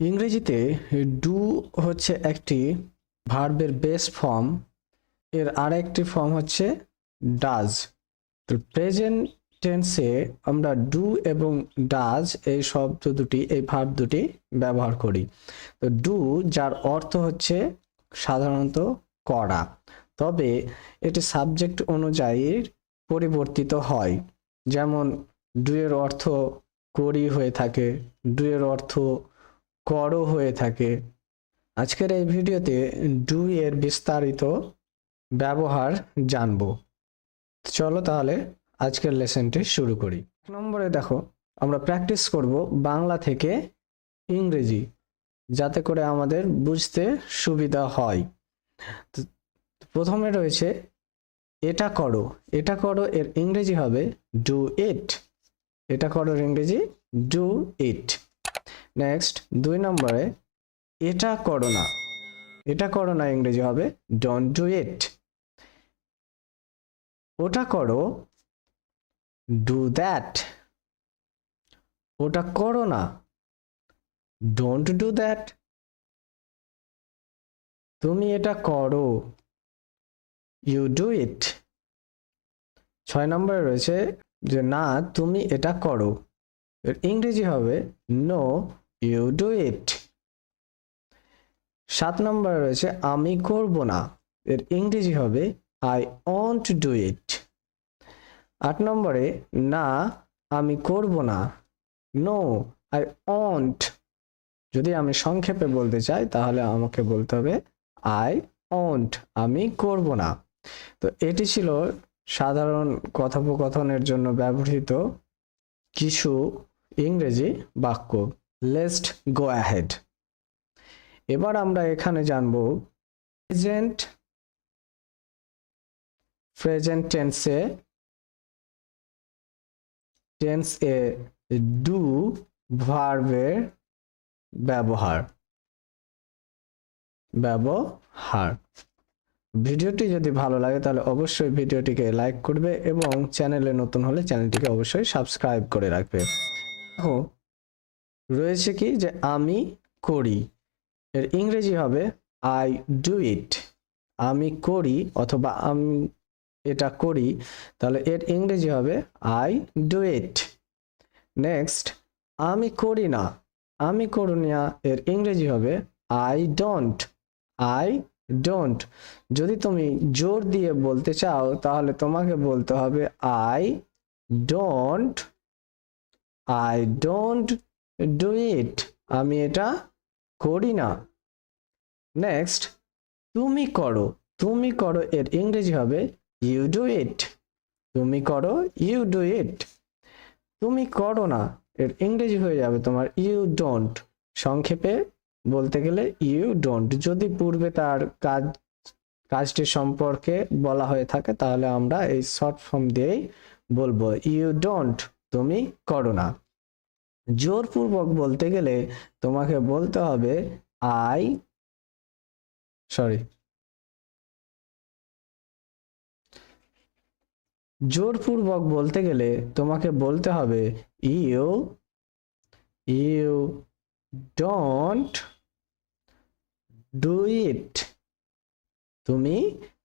ইংরেজিতে ডু হচ্ছে একটি ভার্বের বেস ফর্ম এর আরেকটি ফর্ম হচ্ছে ডাজ তো প্রেজেন্ট টেন্সে আমরা ডু এবং ডাজ এই শব্দ দুটি, এই ভার্ব দুটি ব্যবহার করি। তো ডু যার অর্থ হচ্ছে সাধারণত করা। তবে এটি সাবজেক্ট অনুযায়ী পরিবর্তিত হয়। যেমন ডু এর অর্থ করি হয়ে থাকে ডু এর অর্থ করো হয়ে থাকে। আজকের এই ভিডিওতে ডু এর বিস্তারিত ব্যবহার জানব। চলো তাহলে আজকের লেসনটি শুরু করি। এক নম্বরে দেখো, আমরা প্র্যাকটিস করব বাংলা থেকে ইংরেজি, যাতে করে আমাদের বুঝতে সুবিধা হয়। প্রথমে রয়েছে, এটা করো এটা করো এর ইংরেজি হবে ডু ইট এটা করো এর ইংরেজি ডু ইট নেক্সট দুই নম্বরে, এটা করো না। এটা করো না ইংরেজি হবে ডোন্ট ডু ইট ওটা করো ডু দ্যাট ওটা করো না ডোন্ট ডু দ্যাট তুমি এটা করো ইউ ডু ইট ছয় নম্বরে রয়েছে যে, না, তুমি এটা করো। এর ইংরেজি হবে নো ইউ ডু ইট সাত নম্বরে রয়েছে, আমি করব না। এর ইংরেজি হবে আই ওন্ট ডু ইট আট নম্বরে, না, আমি করব না। নো আই ওন্ট যদি আমি সংক্ষেপে বলতে চাই, তাহলে আমাকে বলতে হবে আই ওন্ট আমি করব না। তো এটি ছিল সাধারণ কথোপকথনের জন্য ব্যবহৃত কিছু ইংরেজি বাক্য। লেস্ট গো অ্যাহেড এবার আমরা এখানে জানব প্রেজেন্ট প্রেজেন্ট টেন্সে টেন্স এ ডু ভার্বের ব্যবহার। ব্যবহার। ভিডিওটি যদি ভালো লাগে তাহলে অবশ্যই ভিডিওটিকে লাইক করবে এবং চ্যানেলে নতুন হলে চ্যানেলটিকে অবশ্যই সাবস্ক্রাইব করে রাখবে। রয়েছে কি যে আমি করি। এর ইংরেজি হবে আই ডু ইট আমি করি অথবা আমি এটা করি, তাহলে এর ইংরেজি হবে আই ডু ইট নেক্সট আমি করি না। আমি করি না, এর ইংরেজি হবে আই ডোন্ট আই ডোন্ট যদি তুমি জোর দিয়ে বলতে চাও, তাহলে তোমাকে বলতে হবে I don't I don't do it আমি এটা করি না। নেক্সট তুমি করো। তুমি করো এর ইংরেজি হবে ইউ ডু ইট তুমি করো ইউ ডু ইট তুমি করো না, এর ইংরেজি হয়ে যাবে তোমার ইউ ডোন্ট সংক্ষেপে বলতে গেলে ইউ ডোন্ট যদি পূর্বে তার কাজ, কাজটি সম্পর্কে বলা হয়ে থাকে, তাহলে আমরা এই শর্ট ফর্ম দিয়েই বলব ইউ ডোন্ট তুমি করো না। জোরপূর্বক বলতে গেলে তোমাকে বলতে হবে, আই সরি জোরপূর্বক বলতে গেলে তোমাকে বলতে হবে, you you don't do it. তুমি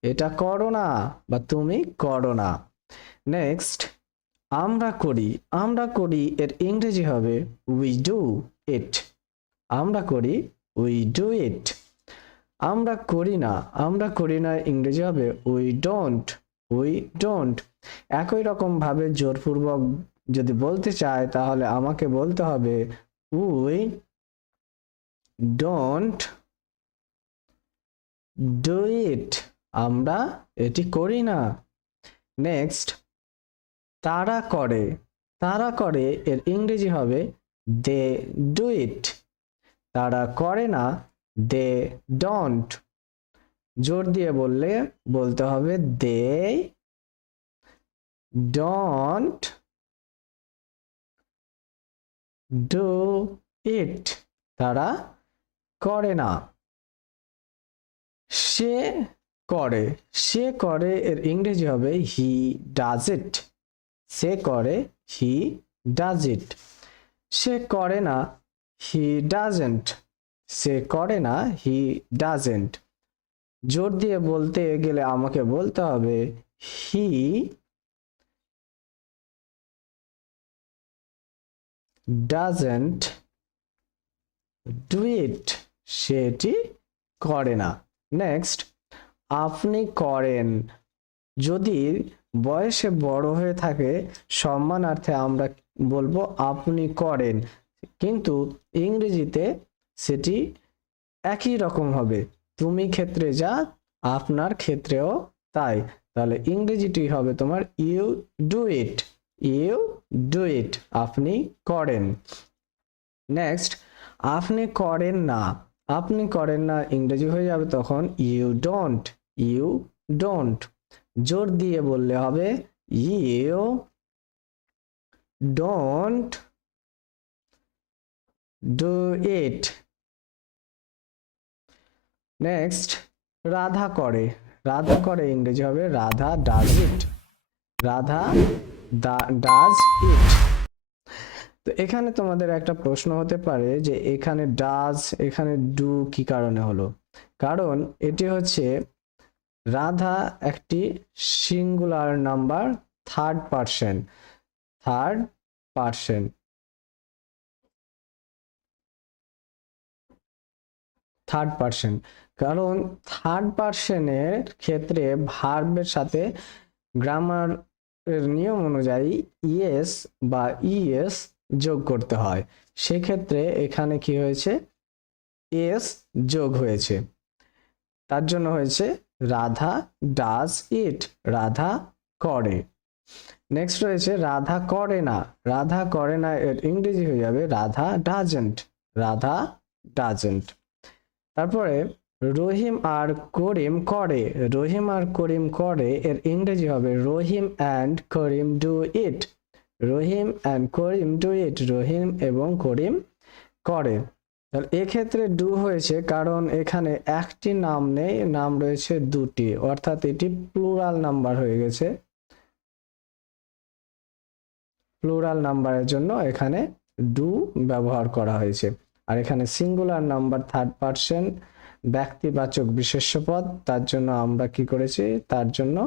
এটা করো না বা তুমি করো না। নেক্সট আমরা করি আমরা করি, এর ইংরেজি হবে উই ডু ইট আমরা করি উই ডু ইট আমরা করি না, আমরা করি না, ইংরেজি হবে উই ডোন্ট উই ডোন্ট একই রকম ভাবে জোরপূর্বক যদি বলতে চায়, তাহলে আমাকে বলতে হবে উই ডোন্ট ডু ইট আমরা এটি করি না। নেক্সট তারা করে তারা করে এর ইংরেজি হবে দে ডু ইট। তারা করে না, দে ডন্ট। জোর দিয়ে বললে, বলতে হবে দে ডন্ট ডু ইট। তারা করে না। সে করে সে করে এর ইংরেজি হবে হি ডাজ ইট। সে করে হি ডাজ ইট সে করে না হি ডাজেন্ট সে করে না হি ডাজেন্ট জোর দিয়ে বলতে গেলে আমাকে বলতে হবে হি ডাজেন্ট ডু ইট সেটি করে না। নেক্সট আপনি করেন। যদি বয়সে বড় হয়ে থাকে, সম্মানার্থে আমরা বলব, আপনি করেন। কিন্তু ইংরেজিতে সেটি একই রকম হবে। তুমি ক্ষেত্রে যা, আপনার ক্ষেত্রেও তাই। তাহলে ইংরেজিটি হবে তোমার you do it you do it আপনি করেন। নেক্সট আপনি করেন না। আপনি করেন না। ইংরেজি হয়ে যাবে তখন ইউ ডোন্ট ইউ ডোন্ট জোর দিয়ে বললে হবে you don't do it next Radha করে। রাধা করে ইংরেজি হবে Radha does it Radha does it তো এখানে তোমাদের একটা প্রশ্ন হতে পারে যে এখানে ডাজ এখানে ডু কি কারণে হলো? কারণ এটি হচ্ছে রাধা একটি singular number third person third person third person কারণ থার্ড পার্সনের ক্ষেত্রে ভার্বের সাথে গ্রামার নিয়ম অনুযায়ী ইএস বা ইএস যোগ করতে হয়। সেক্ষেত্রে এখানে কি হয়েছে? এস যোগ হয়েছে। তার জন্য হয়েছে রাধা ডাজ ইট, রাধা করে। নেক্সট রয়েছে, রাধা করে না। রাধা করে না, এর ইংরেজি হয়ে যাবে রাধা ডাজেন্ট রাধা ডাজেন্ট। তারপরে, রহিম আর করিম করে। রহিম আর করিম করে, এর ইংরেজি হবে Rahim and Karim do it. Rahim and Karim do it, Rahim এবং করিম করে। তাহলে এক্ষেত্রে ডু হয়েছে কারণ এখানে একটি নাম নেই, নাম রয়েছে দুটি। অর্থাৎ এটি প্লুরাল নাম্বার হয়ে গেছে। প্লুরাল নাম্বারের জন্য এখানে ডু ব্যবহার করা হয়েছে। আর এখানে সিঙ্গুলার নাম্বার থার্ড পার্সন ব্যক্তিবাচক বিশেষ্য পদ, তার জন্য আমরা কি করেছি? তার জন্য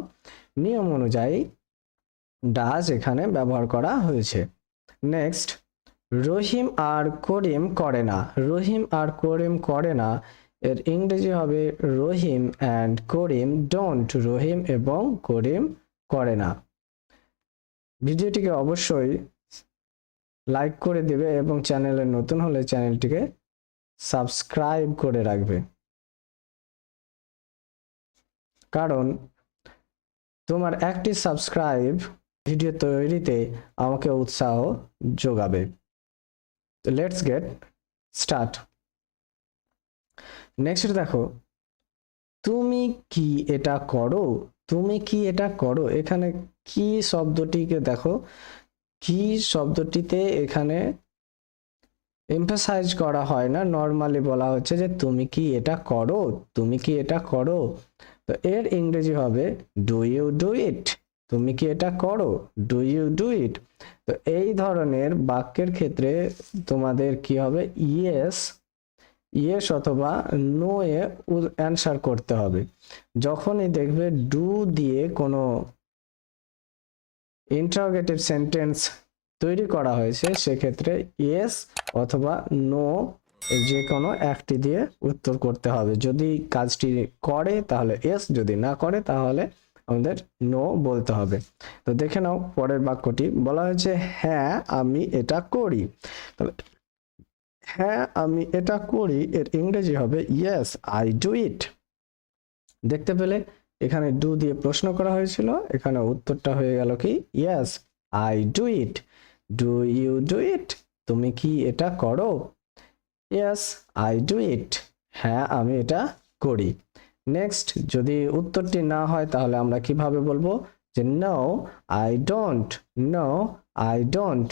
নিয়ম অনুযায়ী ডাজ এখানে ব্যবহার করা হয়েছে। নেক্সট রহিম আর করিম করে না। রহিম আর করিম করে না। এর ইংরেজি হবে রহিম অ্যান্ড করিম ডোন্ট রহিম এবং করিম করে না। ভিডিওটিকে অবশ্যই লাইক করে দেবে এবং চ্যানেলে নতুন হলে চ্যানেলটিকে সাবস্ক্রাইব করে রাখবে। কারণ তোমার একটি সাবস্ক্রাইব ভিডিও তৈরিতে আমাকে উৎসাহ যোগাবে। লেটস গেট স্টার্ট নেক্সট দেখো, তুমি কি এটা করো? তুমি কি এটা করো? এখানে কি শব্দটিকে দেখো? কি শব্দটিতে এখানে এমফাসাইজ করা হয় না? নর্মালি বলা হচ্ছে যে তুমি কি এটা করো? তুমি কি এটা করো? তো এর ইংরেজি হবে ডু ইউ ডু ইট তুমি কি এটা করো? ডু ইউ ডু ইট তো এই ধরনের বাক্যের ক্ষেত্রে তোমাদের কি হবে? ইয়েস ইয়েস অথবা নো এ অ্যান্সার করতে হবে। যখনই দেখবে ডু দিয়ে কোনো ইন্টারোগেটিভ সেন্টেন্স তৈরি করা হয়েছে, সেক্ষেত্রে ইয়েস অথবা নো যে কোনো একটি দিয়ে উত্তর করতে হবে। যদি কাজটি করে, তাহলে এস যদি না করে, তাহলে আমাদের নো বলতে হবে। তো দেখে নাও পরের বাক্যটি। বলা হয়েছে হ্যাঁ আমি এটা করি। তাহলে হ্যাঁ আমি এটা করি। এর ইংরেজি হবে ইয়েস আই ডু ইট দেখতে পেলে এখানে ডু দিয়ে প্রশ্ন করা হয়েছিল। এখানে উত্তরটা হয়ে গেল কি? Yes I do it do you do it তুমি কি এটা করো? ইয়েস আই ডু ইট হ্যাঁ আমি এটা করি। নেক্সট যদি উত্তরটি না হয়, তাহলে আমরা কীভাবে বলব যে no I don't no I don't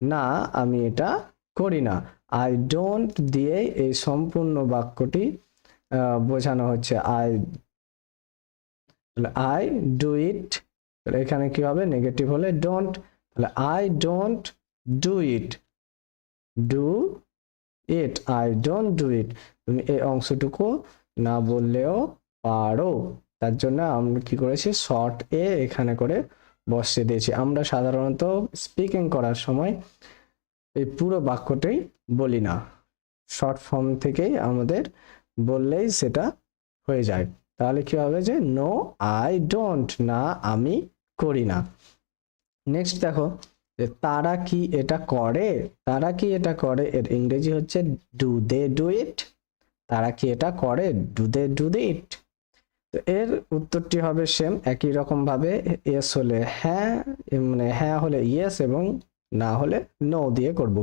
না, আমি এটা করি না। আই ডোন্ট দিয়ে এই সম্পূর্ণ বাক্যটি বোঝানো হচ্ছে। আই আই ডু ইট এখানে কি হবে? নেগেটিভ হলে ডোন্ট তাহলে I don't do it do it I don't do it তুমি এই অংশটুকু না বললেও পারো। তার জন্য আমরা কি করেছি? শর্ট এ এখানে করে বসিয়ে দিয়েছি। আমরা সাধারণত স্পিকিং করার সময় এই পুরো বাক্যটাই বলি না। শর্ট ফর্ম থেকেই আমাদের বললেই সেটা হয়ে যায়। তাহলে কি হবে যে নো আই ডোন্ট না, আমি করি না। নেক্সট দেখো, যে তারা কি এটা করে? তারা কি এটা করে? এর ইংরেজি হচ্ছে ডু দে ডু ইট তারা কি এটা করে? ডু দে ডু দে ইট তো এর উত্তরটি হবে সেম একই রকম ভাবে এস হলে হ্যাঁ মানে হ্যাঁ হলে ইয়েস এবং না হলে নো দিয়ে করব।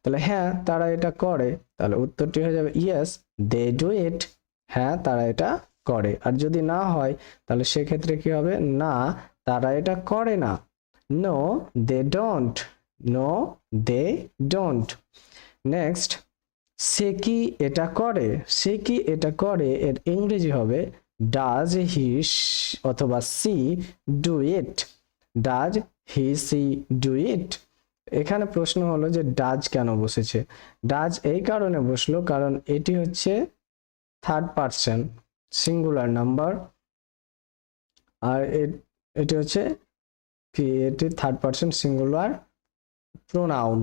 তাহলে হ্যাঁ তারা এটা করে, তাহলে উত্তরটি হয়ে যাবে ইয়েস দে ডু ইট হ্যাঁ তারা এটা করে। আর যদি না হয়, তাহলে সেক্ষেত্রে কি হবে? না, তারা এটা করে না। No they don't no they don't next সে কি এটা করে? সে কি এটা করে? এর ইংরেজি হবে ডাজ হি অথবা she do it does he she do it এখানে প্রশ্ন হলো যে ডাজ কেন বসেছে? ডাজ এই কারণে বসল, কারণ এটি হচ্ছে থার্ড পার্সন সিঙ্গুলার নাম্বার আর এটি হচ্ছে এটি থার্ড পার্সন সিঙ্গুলার প্রোনাউন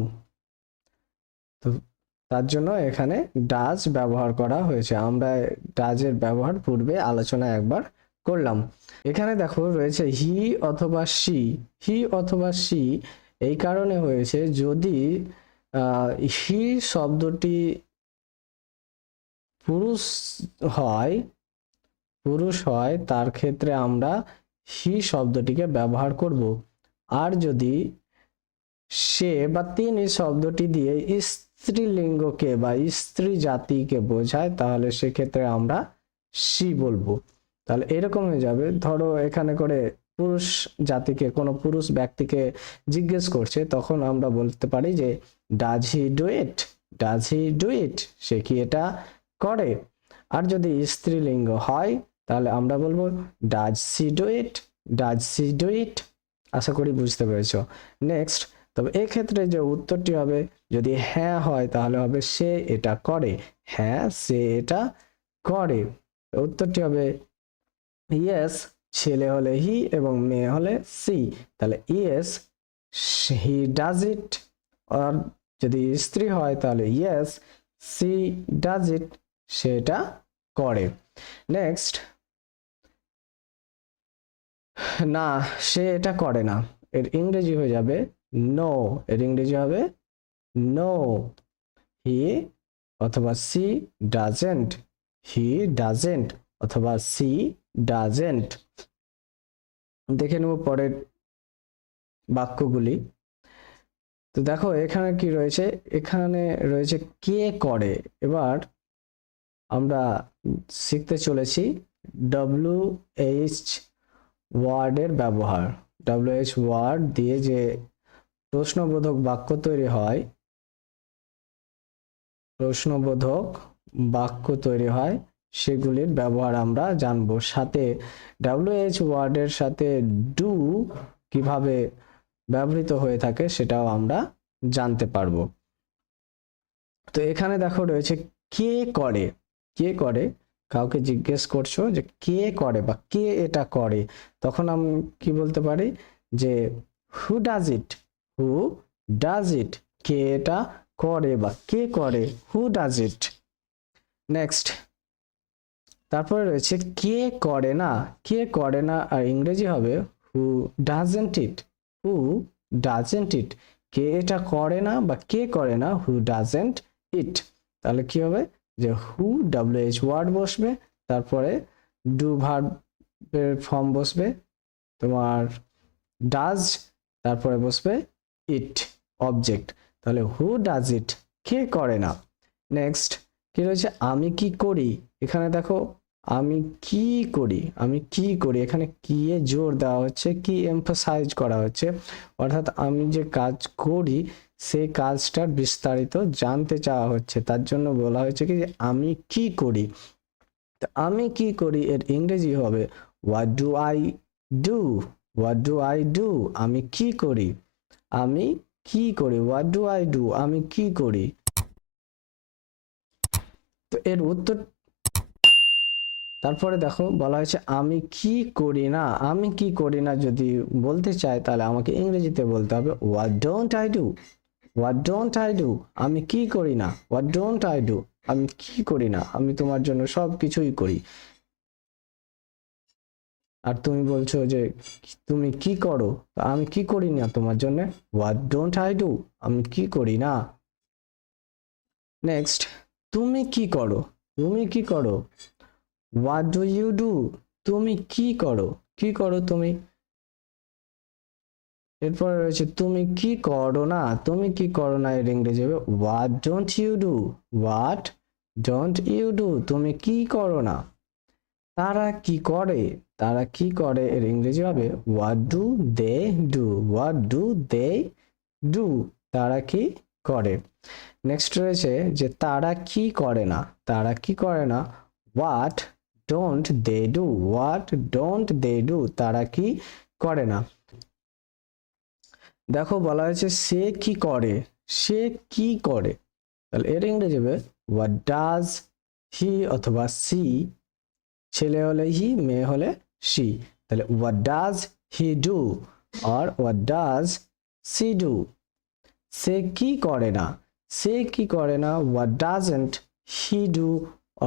তার জন্য এখানে ডাজ ব্যবহার করা হয়েছে। আমরা ডাজের ব্যবহার পূর্বে আলোচনা একবার করলাম। এখানে দেখো রয়েছে হি অথবা সি হি অথবা সি এই কারণে হয়েছে যদি হি শব্দটি পুরুষ হয় পুরুষ হয়, তার ক্ষেত্রে আমরা হি শব্দটিকে ব্যবহার করব। আর যদি সে বা তিনি শব্দটি দিয়ে স্ত্রীলিঙ্গকে বা স্ত্রী জাতিকে বোঝায়, তাহলে সেক্ষেত্রে আমরা সি বলব। তাহলে এরকম হয়ে যাবে, ধরো এখানে করে পুরুষ জাতিকে, কোনো পুরুষ ব্যক্তিকে জিজ্ঞেস করছে, তখন আমরা বলতে পারি যে does he do it does he do it সে কি এটা করে? আর যদি স্ত্রীলিঙ্গ হয়, তাহলে আমরা বলব does she do it does she do it আশা করি বুঝতে পেরেছ। নেক্সট তবে এক্ষেত্রে যে উত্তরটি হবে, যদি হ্যাঁ হয়, তাহলে হবে সে এটা করে। হ্যাঁ সে এটা করে। উত্তরটি হবে ইয়েস, ছেলে হলে হি এবং মেয়ে হলে সি। তাহলে ইয়েস, হি ডাজ ইট। আর যদি স্ত্রী হয়, তাহলে ইয়েস, সি ডাজ ইট সেটা করে। নেক্সট, না, সে এটা করে না। এর ইংরেজি হয়ে যাবে নো এর ইংরেজি হবে নো হি অথবা সি ডাজেন্ট হি ডাজেন্ট অথবা সি ডাজেন্ট দেখে নেব পরের বাক্যগুলি। তো দেখো, এখানে কি রয়েছে? এখানে রয়েছে কে করে। এবার আমরা শিখতে চলেছি ডব্লিউ এইচ ওয়ার্ডের ব্যবহার। ডব্লিউ এইচ ওয়ার্ড দিয়ে যে প্রশ্নবোধক বাক্য তৈরি হয়। প্রশ্নবোধক বাক্য তৈরি হয়। সেগুলির ব্যবহার আমরা জানব। সাথে ডাব্লিউএইচ ওয়ার্ডের সাথে ডু কীভাবে ব্যবহৃত হয়ে থাকে সেটাও আমরা জানতে পারব। তো এখানে দেখো রয়েছে কে করে। কে করে? কাউকে জিজ্ঞেস করছ যে কে করে বা কে এটা করে? তখন আমি কি বলতে পারি? যে who does it who does it কে এটা করে বা কে করে? হু ডাজ ইট নেক্সট তারপরে রয়েছে কে করে না? কে করে না? আর ইংরেজি হবে who doesn't it who doesn't ইট কে এটা করে না বা কে করে না? হু ডাজেন্ট ইট তাহলে কি হবে? যে হু ডাব্লিউ এইচ ওয়ার্ড বসবে, তারপরে ডু ভার্বের ফর্ম বসবে, তোমার ডাজ তারপরে বসবে ইট অবজেক্ট। তাহলে হু ডাজ ইট কে করে না? নেক্সট কি রয়েছে? আমি কি করি? এখানে দেখো, আমি কি করি? আমি কি করি? এখানে কি জোর দেওয়া হচ্ছে? কি এমফাসাইজ করা হচ্ছে? অর্থাৎ আমি যে কাজ করি সেই কাজটার বিস্তারিত জানতে চাওয়া হচ্ছে। তার জন্য বলা হয়েছে কি যে, আমি কি করি? তো আমি কি করি? এর ইংরেজি হবে what do I do what do I do আমি কি করি? আমি কি করি? হোয়াট ডু আই ডু আমি কি করি? তো এর উত্তর তারপরে দেখো, বলা হয়েছে, আমি কি করি না? আমি কি করি না যদি বলতে চাই তাহলে আমাকে ইংরেজিতে বলতে হবে what don't I do what don't I do আমি কি করি না? হোয়াট ডোন্ট আই ডু আমি কি করি না? আমি তোমার জন্য সব কিছুই করি। আর তুমি বলছো যে, তুমি কি করো? আমি কি করি না তোমার জন্য? হোয়াট ডোন্ট আই ডু আমি কি করি না? নেক্সট তুমি কি করো? তুমি কি করো? হোয়াট ডু ইউ ডু তুমি কি করো? কি করো তুমি? এরপরে রয়েছে, তুমি কি করো না? তুমি কি করো না? এর ইংরেজি হবে what don't you do what don't you do তুমি কি করো না? তারা কি করে? তারা কি করে? এর ইংরেজি হবে what do they do what do they do তারা কি করে? নেক্সট রয়েছে যে, তারা কি করে না? তারা কি করে না? What don't they do what don't they do তারা কি করে না? দেখো, বলা হয়েছে, সে কি করে? সে কি করে? তাহলে এর ইংরেজি হবে হোয়াট ডাজ হি অথবা সি ছেলে হলে হি মেয়ে হলে সি তাহলে হোয়াট ডাজ হি ডু আর হোয়াট ডাজ সি ডু সে কি করে না? সে কি করে না? What doesn't he do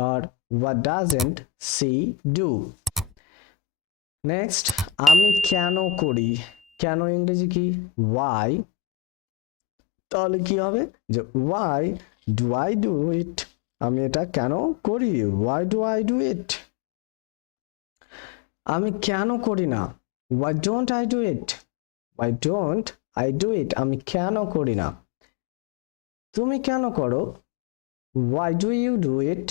R what doesn't she do next আমি কেন করি? কেন ইংরেজি কি? ওয়াই তাহলে কি হবে? যে why do I do it আমি এটা কেন করি? Why do I do it আমি কেন করি না? Why don't I do it why don't I do it আমি কেন করি না? তুমি কেন করো? Why do you do it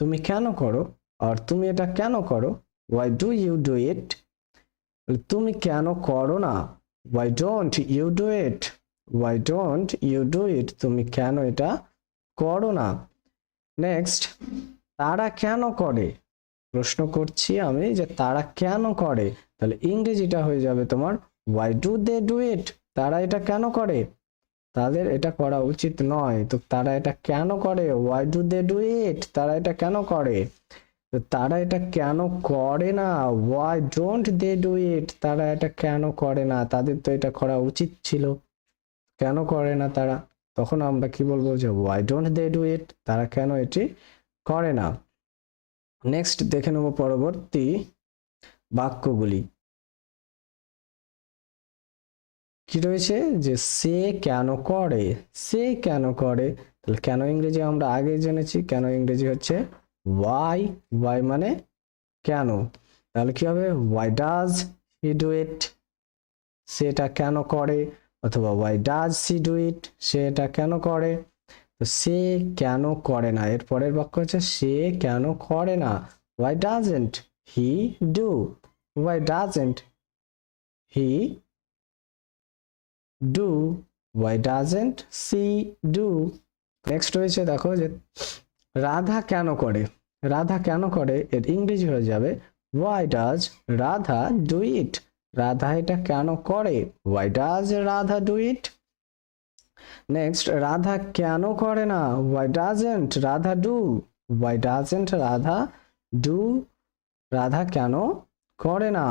তুমি কেন করো? আর তুমি এটা কেন করো? Why do you do it তুমি কেন করো না? Why don't you do it why don't you do it তুমি কেন এটা করো না? নেক্সট তারা কেন করে? প্রশ্ন করছি আমি যে তারা কেন করে? তাহলে ইংরেজিটা হয়ে যাবে তোমার why do they do it তারা এটা কেন করে? তাদের এটা করা উচিত নয়। তো তারা এটা কেন করে? Why do they do it তারা এটা কেন করে? তো তারা এটা কেন করে না? Why don't they do it তারা এটা কেন করে না? তাদের তো এটা করা উচিত ছিল। কেন করে না তারা? তখন আমরা কি বলব যে why don't they do it তারা কেন এটি করে না? নেক্সট দেখে নেব পরবর্তী বাক্যগুলি। কি রয়েছে? যে সে কেন করে? সে কেন করে? তাহলে কেন ইংরেজি আমরা আগে জেনেছি, কেন ইংরেজি হচ্ছে ওয়াই ওয়াই মানে কেন? তাহলে কি হবে? Why does he do it সেটা কেন করে? অথবা why does she do it সেটা কেন করে? তো সে কেন করে না? এর পরের বাক্য হচ্ছে, সে কেন করে না? Why doesn't he do why doesn't he do why doesn't she do next রয়েছে দেখো যে, রাধা কেন করে? রাধা কেন করে? এর ইংরেজি হয়ে যাবে why does Radha do it Radha এটা কেন করে? Why does Radha do it next Radha কেন করে না? Why doesn't Radha do why doesn't Radha do Radha কেন করে না?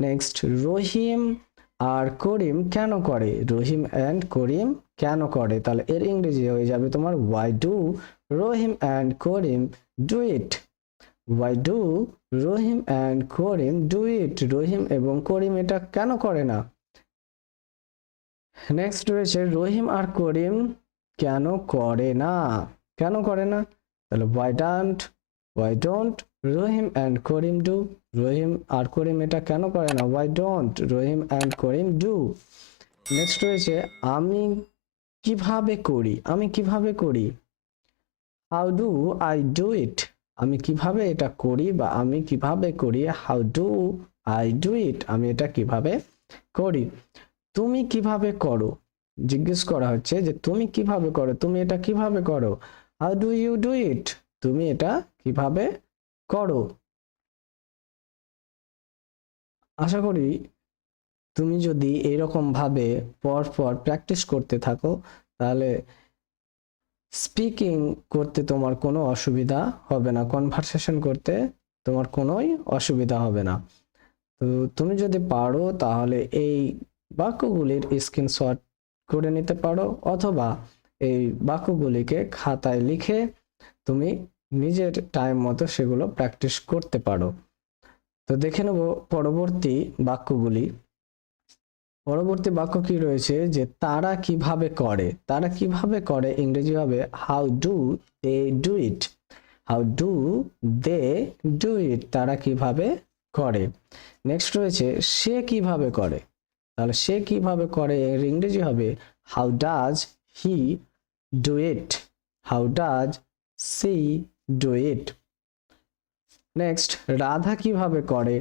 নেক্সট রহিম আর করিম কেন করে? রহিম অ্যান্ড করিম কেন করে? তাহলে এর ইংরেজি হয়ে যাবে তোমার why do Rahim and Karim do it why do Rahim and Karim do it Rahim এবং করিম এটা কেন করে না? নেক্সট রয়েছে রহিম আর করিম কেন করে না? কেন করে না? তাহলে why don't why don't Rahim and Karim do Rahim আর করিম এটা কেন করে না? Why don't Rahim and Karim do next রয়েছে আমি কীভাবে করি? আমি কীভাবে করি? How do I do it আমি কীভাবে এটা করি বা আমি কীভাবে করি? How do I do it আমি এটা কীভাবে করি? তুমি কীভাবে করো? জিজ্ঞেস করা হচ্ছে যে তুমি কীভাবে করো? তুমি এটা কীভাবে করো? How do you do it তুমি এটা কীভাবে করো? আশা করি তুমি যদি এরকম ভাবে পর পর প্র্যাকটিস করতে থাকো, তাহলে স্পিকিং করতে তোমার কোনো অসুবিধা হবে না কনভারসেশন করতে তোমার কোনোই অসুবিধা হবে না। তো তুমি যদি পারো, তাহলে এই বাক্যগুলির স্ক্রিনশট করে নিতে পারো অথবা এই বাক্যগুলিকে খাতায় লিখে তুমি নিজের টাইম মতো সেগুলো প্র্যাকটিস করতে পারো। তো দেখে নেব পরবর্তী বাক্যগুলি। পরবর্তী বাক্য কি রয়েছে যে তারা কীভাবে করে? তারা কীভাবে করে? ইংরেজি how do they do it how do they do it তারা কীভাবে করে? নেক্সট রয়েছে, সে কীভাবে করে? তাহলে সে কীভাবে করে? এর ইংরেজি হবে how does he do it how does she do it next Radha কীভাবে করে?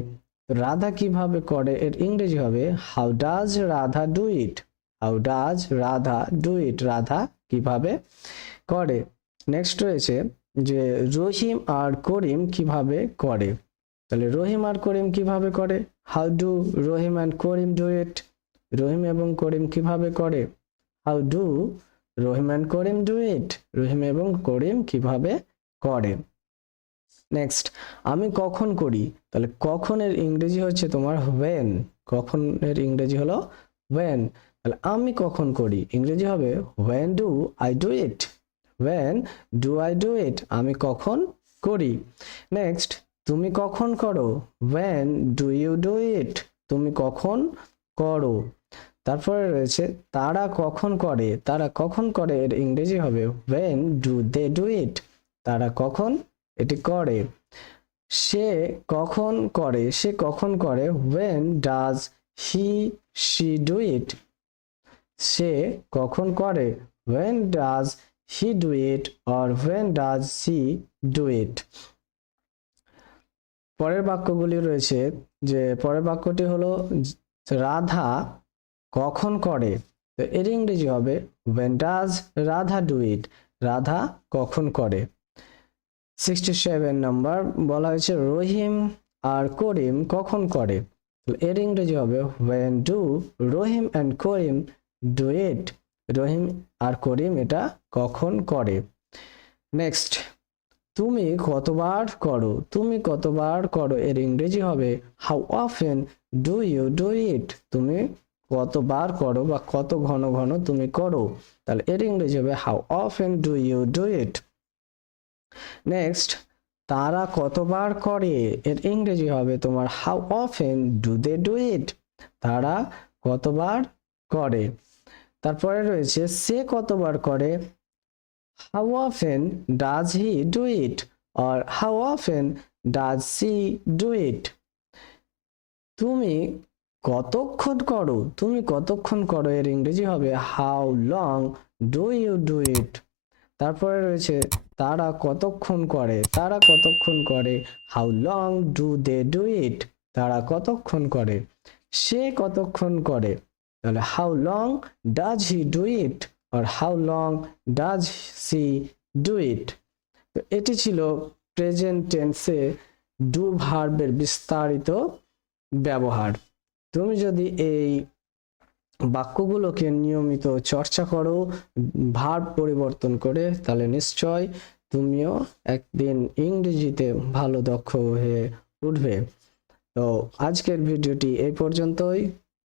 রাধা কীভাবে করে? এর ইংরেজি হবে how does Radha do it how does Radha do it Radha কীভাবে করে? নেক্সট রয়েছে যে, রহিম আর করিম কীভাবে করে? তাহলে রহিম আর করিম কীভাবে করে? How do Rahim and Karim do it Rahim এবং করিম কীভাবে করে? How do Rahim and Karim do it Rahim এবং করিম কীভাবে করে? নেক্সট আমি কখন করি? তাহলে কখনের ইংরেজি হচ্ছে তোমার ওয়েন কখনের ইংরেজি হলো ওয়েন তাহলে আমি কখন করি? ইংরেজি হবে when do I do it when do I do it আমি কখন করি? নেক্সট তুমি কখন করো? When do you do it তুমি কখন করো? তারপরে রয়েছে, তারা কখন করে? তারা কখন করে? এর ইংরেজি হবে when do they do it তারা কখন এটি করে? সে কখন করে? সে কখন করে? When does he she do it সে কখন করে? When does he do it or when does she do it পরের বাক্যগুলি রয়েছে যে, পরের বাক্যটি হলো, রাধা কখন করে? তো এর ইংরেজি হবে when does Radha do it Radha কখন করে? সিক্সটি সেভেন নাম্বার বলা হয়েছে, রহিম আর করিম কখন করে? এর ইংরেজি হবে when do Rahim and Karim do it Rahim আর করিম এটা কখন করে? নেক্সট তুমি কতবার করো? তুমি কতবার করো? এর ইংরেজি হবে how often do you do it তুমি কতবার করো বা কত ঘন ঘন তুমি করো? তাহলে এর ইংরেজি হবে how often do you do it next তারা কতবার করে? এর ইংরেজি হবে তোমার how often do they do it তারা কতবার করে? তারপরে রয়েছে, সে কতবার করে? How often does he do it or how often does she do it তুমি কতক্ষণ করো? তুমি কতক্ষণ করো? এর ইংরেজি হবে how long do you do it তারপরে রয়েছে, তারা কতক্ষণ করে? তারা কতক্ষণ করে? How long do they do it তারা কতক্ষণ করে? সে কতক্ষণ করে? তাহলে how long does he do it R how long does she do it এটি ছিল প্রেজেন্ট টেন্সে ডু ভার্বের বিস্তারিত ব্যবহার। তুমি যদি এই বাক্যগুলোকে নিয়মিত চর্চা করো ভার্ব পরিবর্তন করে, তাহলে নিশ্চয় তুমিও একদিন ইংরেজিতে ভালো দক্ষ হয়ে উঠবে। তো আজকের ভিডিওটি এই পর্যন্তই।